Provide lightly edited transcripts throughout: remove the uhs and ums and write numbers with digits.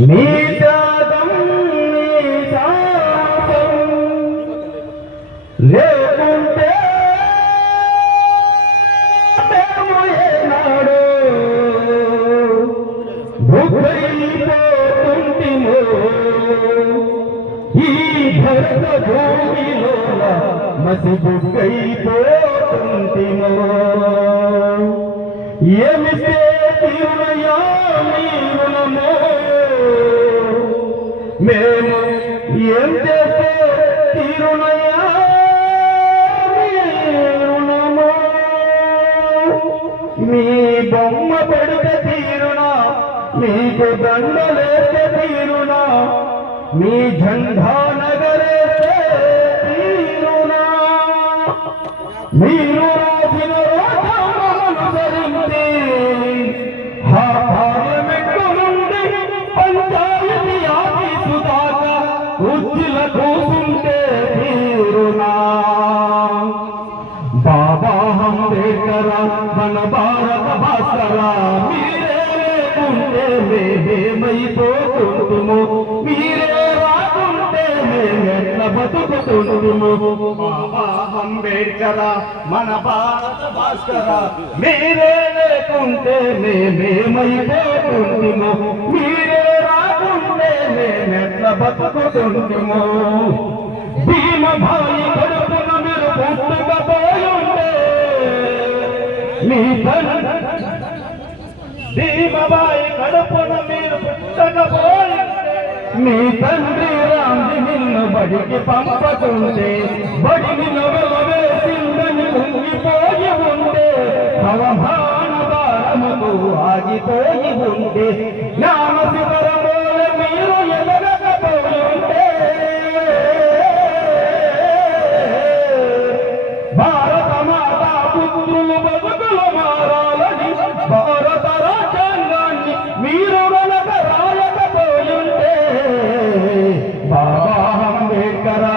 నీ త్యాగం నీ సాహసం లేకుంటే మేము ఏనాడు భూగైపోతుంటిమో ఈ భరత భూమిలోన మసిబుగ్గైపోతుంటిమో ఏమిస్తే తీరునయా మీ రుణమో మేము ఏం చేస్తే తీరునయా మీ రుణమో మీ బొమ్మ పెడితే తీరునా మీకు దండలేస్తే తీరునా మీ జెండా నగరేస్తే తీరునా మీరు రాసిన రాజామనుసరించి పార్లమెంటు నుండి పంచాయతీ ఆఫీసు దాకా కుర్చీల కూసుంటే తీరునా బాబా అంబేద్కర్ మన భారత భాస్కర మీరే లేకుంటే మేమేమైపోతుంటుము మీరే రాకుంటే మేమెట్ల బతుకుతుంటుము బాబా అంబేద్కర్ మన భారత భాస్కర మీరే లేకుంటే మేమేమైపోతుంటుము మీరే రాకుంటే మేమెట్ల బతుకుతుంటుము భీమభాయి కడుపున మీరు పుట్టుకపోయుంటే మీ భీమభాయి కడుపున మీరు పుట్టకపోయుంటే మీ తండ్రి రాంది నిన్ను బడికి పంపకుంటే బడిని నవలవేసిందని ఉంగిపోయి ఉంటే అవమాన భారముకు ఆగిపోయి ఉంటే జ్ఞాన శివరమూల మీరు ఎదగకపోయుంటే భారత మాతా పుత్రులు బతుకులు మారాలని భారత రాజ్యాంగాన్ని మీరు గనక రాయకపోయుంటే బాబా అంబేద్కర్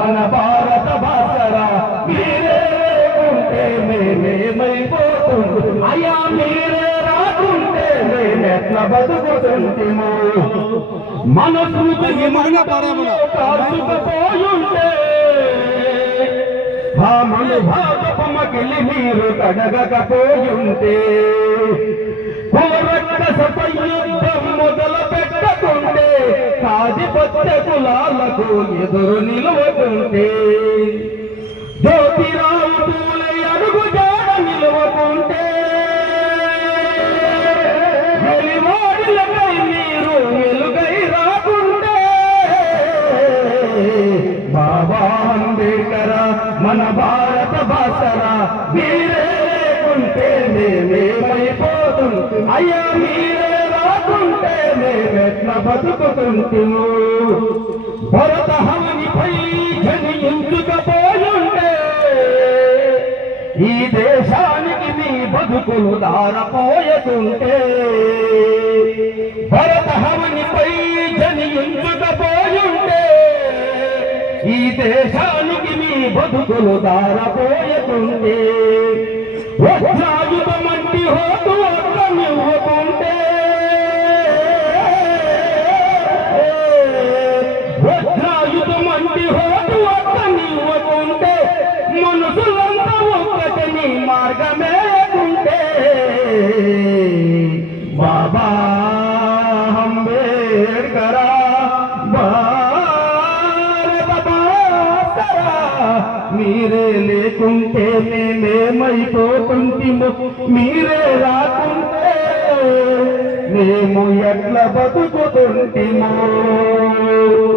మన భారత భాస్కర మీరే లేకుంటే మేమేమైపోతుంది అయ్యా మీరే రాకుంటే మేమెట్ల బతుకుతుంటిమో మన స్మృతిని మన కాల్చుకుపోయుంటే మన భాగపు మగిలి మీరు కడగకపోయుంటే కులరక్కసపై యుద్ధం మొదలు పెట్టకుంటే ఆధిపత్య కులాలకు ఎదురు నిలవకుంటే జ్యోతిరావు పూలే అడుగు జాడ నిలవకుంటే వెలివాడిలకై మీరు వెలుగై రాకుంటే బాబా అంబేద్కర్ మన భారత భాస్కర మీరే లేకుంటే మేమేమైపోతుంది అయ్యా మీరే రాకుంటే మేమెట్ల బతుకుతుంటిము భరత హవనిపై జనించుకపోయుంటే ఈ దేశానికి మీ బతుకులు దారపోయకుంటే భరత హవనిపై జనించుకపోయుంటే ఈ దేశానికి మీ బతుకులు దారపోయకుంటే వజ్రాయుధమంటి హోటు అక్కనివ్వకుంటే వజ్రాయుధమంటి హోటు అక్కనివ్వకుంటే మనుషులంతా ఒక్కటిని మార్గమేకుంటే బాబా అంబేద్కర్ మీరే లేకుంటే మేమేమైపోతుంటిమో మీరే రాకుంటే మేము ఎట్ల బతుకుతుంటిమో